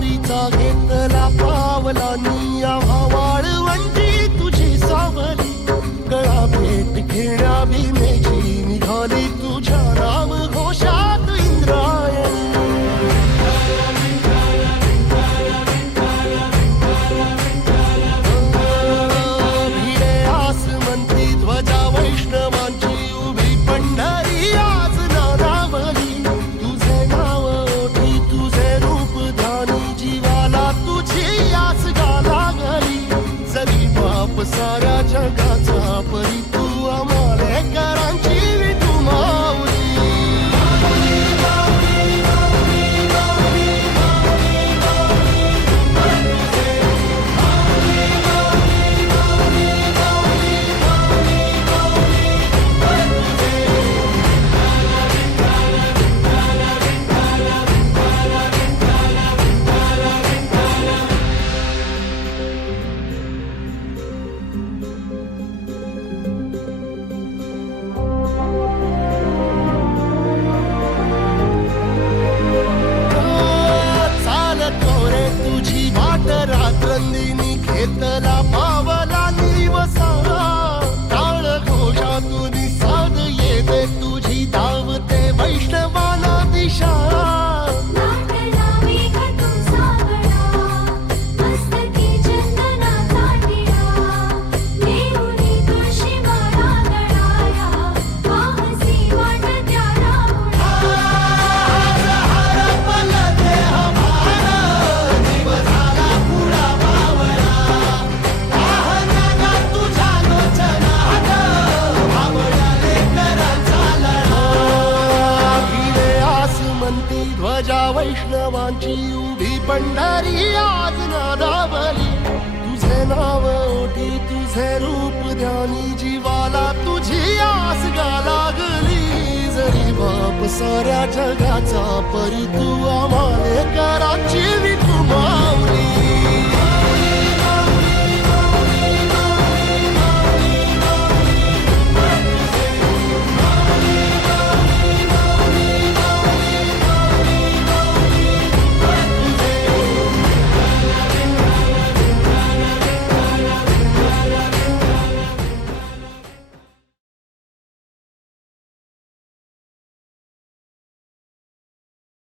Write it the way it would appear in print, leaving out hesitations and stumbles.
वारीचा घेतला पावला निया वाळवंटी तुझी सावली गळा भेट घेण्या भीमेची निघाली तुझ्या राम घोषात इंद्रायणी भिडे आसमंती ध्वजा वैष्णवांची उभी पंढरी आज नारावली तुझे नाव ओठी तुझे रूप ध्यानी जीवाला तुझी आस गाला गली जरी बाप साऱ्या जगाचा परी तू आमालेकरांची विठू माऊली रात्रंदिनी घेतला पावला निवसा टाळ घोषातून साध येते तुझी धावते वैष्णवाला दिशा ध्वजा वैष्णवांची उभी पंढरी आज नादावली तुझे नाव ओठी तुझे रूप ध्यानी जीवाला तुझी आस गाला गली जरी बाप साऱ्या जगाचा परी तू आमालेकरांची विठू माऊली